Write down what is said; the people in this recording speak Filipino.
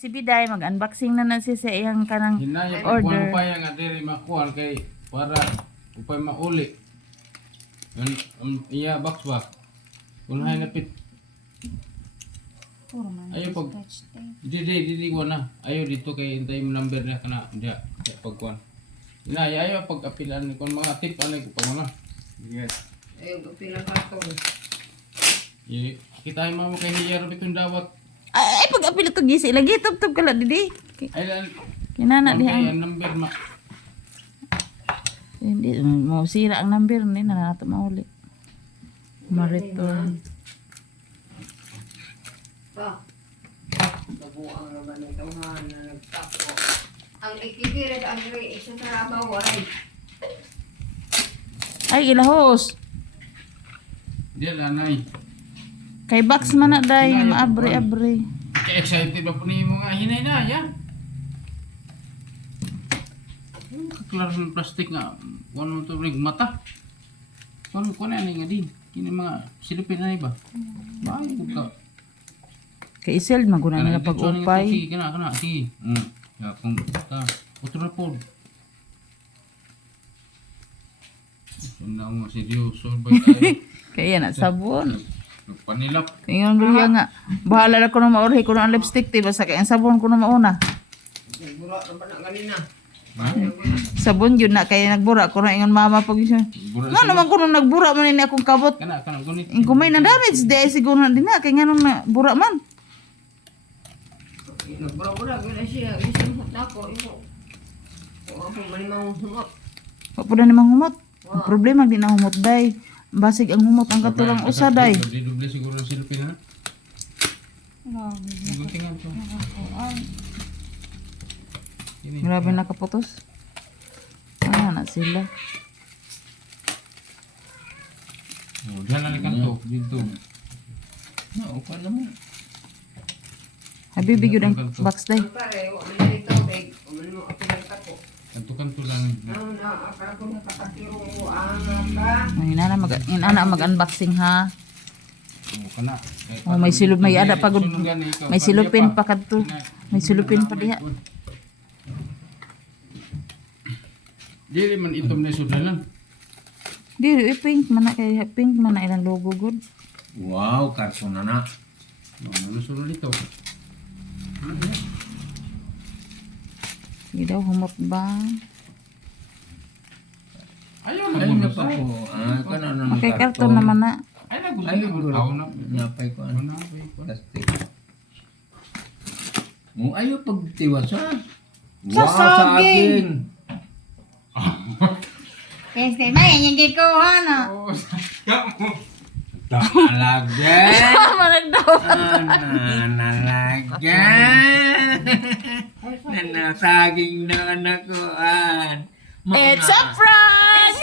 Si Biday mag-unboxing na siya sa iyang kanang Hinaya order. pa yang adiri makuan kay para upay mauli. Iya box ba. Unahay napit. Ayo pag didi na. Ayo dito kay intay mo number na kana dia pagkuan. Hinaya ayo pag apilan kon mga tip ano ko pa mga. Yes. Ayun, kapilang karton. Kita mo kay hiya ra bitong dawat. Ay pag-apil ito gisi lagi tub kala didi. Ay lan. Kinana diha. Ang number ma. Hindi mo sira ang number ni na nato mauli. Ma-return. Pa. Nabuang naman ng tawhan na nagtapo. Ang ikikirit ang isa sa rabaw ay. Ay ilahos. Dia lanay. Kay box man na day nga maabri-abri. Kay excited ba po ni mo nga hinay na ya. Klaro ng plastic nga wala mo to ring mata. Kung na nga din. Kini mga silipin na iba. Bahay ko ka. Kay isel maguna nila pag-upay. Sige, kana, sige. Ya, kung ta, utro na po. Sunda mo seryoso ba tayo? Kaya na sabon. Panilap. Ingon biya nga. Bahala na ko na maorhi ko ng lipstick ti basta kay ang sabon ko na mauna. Nagbura naman na ganina. Sabon yun na kay nagbura ko na ingon mama pag siya. Nga naman ko nung nagbura man ni akong kabot. Kana gunit. Ang kumay na damage di siguro na din na kay nga nung bura man. Nagbura-bura gina siya. Isang hot na ko. Kung ako malimang humot. Wa po na ni manghumot. Ang problema di na humot day. Basig ang humot ang katulang usa day. Doble siguro ng silipin na. Guntingan to. Grabe nakaputos. Ah, na sila. Oh, diyan lang kanto dito. Okay naman. Habibi gyud ang box day. Ang pare, wala na ito. Kung mo ako nagtapo. Kanto lang. Ano na, ako nakakatiro ko. Ang ka. Inana mag-unboxing ha. Oh, kana. Oh, may silub may ada pagod. May silupin pa kadto. May silupin pa diha. Dili man itom na sudalan. Dili pink man na kay pink man na ilang logo good. Wow, karson na na. Ano suro dito? Hindi daw humot ba? Ayaw na Ay, mo napa ko. Kana na ng Okay, karton naman na. Ay nagusto Ay, na gulo. ako na. Napay ko ano. Napay ko. Plastic. Mo ayo pagtiwas ha. Sa Wow, sa saging. akin. Este na yan yung gikuha na. Oh, Talaga. Managdaw. Nalaga. Nanasaging na anak ko. It's a prank!